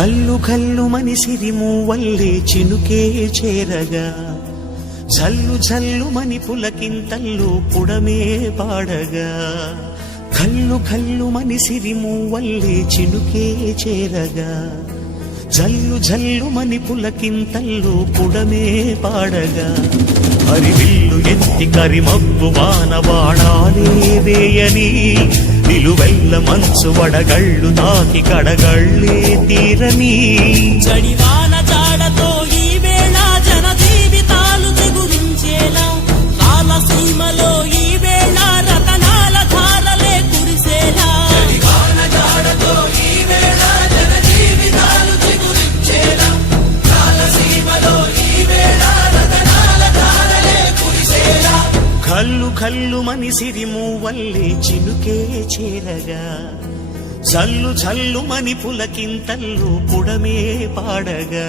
కల్లు కల్లు మని సిరిమూవల్లే చినుకే చేరగా జల్లు జల్లు మని పులకింతల్లు పుడమే పాడగా కల్లు కల్లు మని సిరిమూవల్లే చినుకే చేరగా జల్లు జల్లు మని పులకింతల్లు పుడమే పాడగా హరివిల్లు ఎత్తి కరిమబ్బు వాన బాణాలే వేయని నిలువెల్ల మంచు వడగళ్ళు తాకి కడగళ్ళే తీరని జడివాన జాడతో ఈ వేళ జన జీవితాలు చిగురించేలా రాలసీమలో ఈ వేళ రతనాల ధారలే కురిసేలా జడివాన జాడతో ఈ వేళ జన జీవితాలు చిగురించేలా రాలసీమలో ఈ వేళ రతనాల ధారలే కురిసేలా కల్లు కల్లు మని సిరిమూవల్లే చినుకే చేరగా జల్లు జల్లు మని పులకింతల్లు పుడమే పాడగా